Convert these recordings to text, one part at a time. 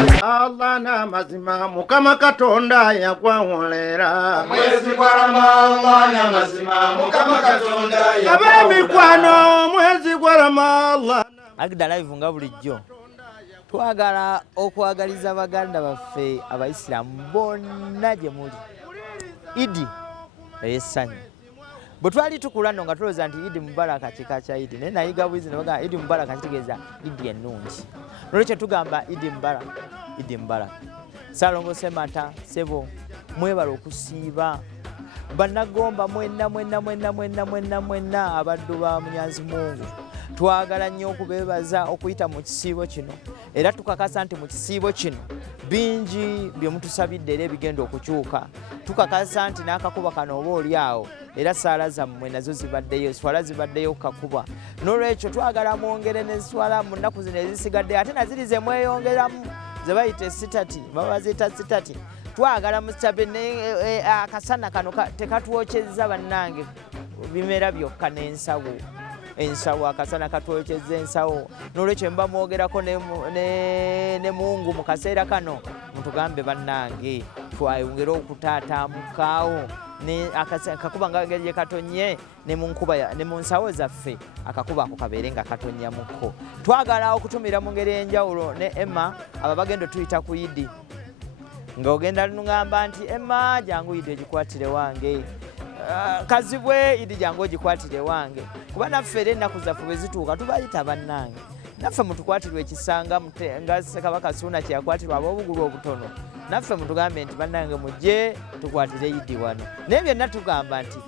Allah na mazima mukama katonda yakwawolera mwezi gwa Ramadhan na mazima mukama katonda mikwano mwezi gwa Ramadhan Agda live nga bulijjo twagala okwagaliza baganda baffe abayisiraamu bonna gye muli Idi eyesanyu bwe twali tukula nno nga tulowooza nti Idi Mubarakah kika kya Idi naye nayiga bwizi ne bagamba Idi Mubarakah kitegeeza Idi ennungi nolwekyo tugamba Idi Mubarakah Salongo mata sebo mwebala okusiiba bannagomba mwenna abaddu ba Munyazi Mungu twagala nnyo okubeebaza okuyita mu kisiibo kino era tukakasa nti mu kisiibo kino bingi bye mutusabidde era ebigenda okukyuka tukakasa nti n'akakuba kano oba oli awo era saala zammwe nazo zibaddeyo swala zibaddeyo kukakuba n'olwekyo twagala mwongere ne swala mu nnaku zino ezisigadde ate naziri ze mweyongeramu ze bayita esitati baba baziyita sitati twagala musabe akasana kano tekatwokyezza bannange bimera byokka n'ensawo akasana katwokyezza ensawo n'olwekyo mba mwogerako ne Mungu mu kaseera kano mutugambe bannange twayongera okutaataamukaawo akakuba nga ngeri gye katonye ne mu nsawo zaffe akakuba ako kabeere nga katonya mukko twagala okutumira mu ngeri enjawulo ne Emma aba bagenda tuyita ku Idi ng'ogenda ngamba nti Emma jangu Idi ogikwatire wange kazibwe Idi jangu ogikwatire wange kuba naffe era ennaku zaffe bwe zituuka tubayita bannange naffe mutukwatirwa ekisanga nga Ssekabaka Ssuuna kye yakwatirwa ab'obugulu obutono naffe mutugambe nti bannange mujje tukwatire Idi wano naye byonna tugamba nti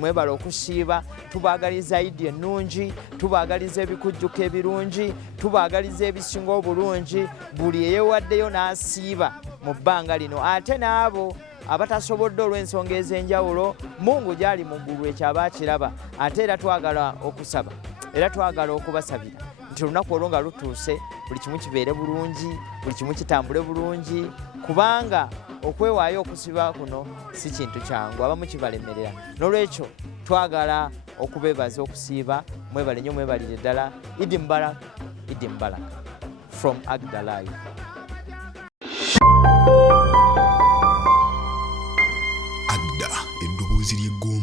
mwebala okusiiba tubaagaliza Idi ennungi tubaagaliza ebikujjuko ebirungi tubaagaliza ebisinga obulungi buli eyewaddeyo n'asiiba mu bbanga lino ate n'abo abatasobodde olw'ensonga ez'enjawulo Mungu gyali mu ggulu ekyo abaakiraba ate era twagala okusaba era twagala okubasabira nti olunaku olwo nga lutuuse buli kimu kibeere bulungi buli kimu kitambule bulungi kubanga okwewaayo okusiba kuno si kintu kyangu abamu kibalemerera n'olwekyo twagala okubeebaza okusiiba mwebale nnyo mwebalire ddala Idi Mubarakah from Agda Live. Agda eddoboozi ly'eggomba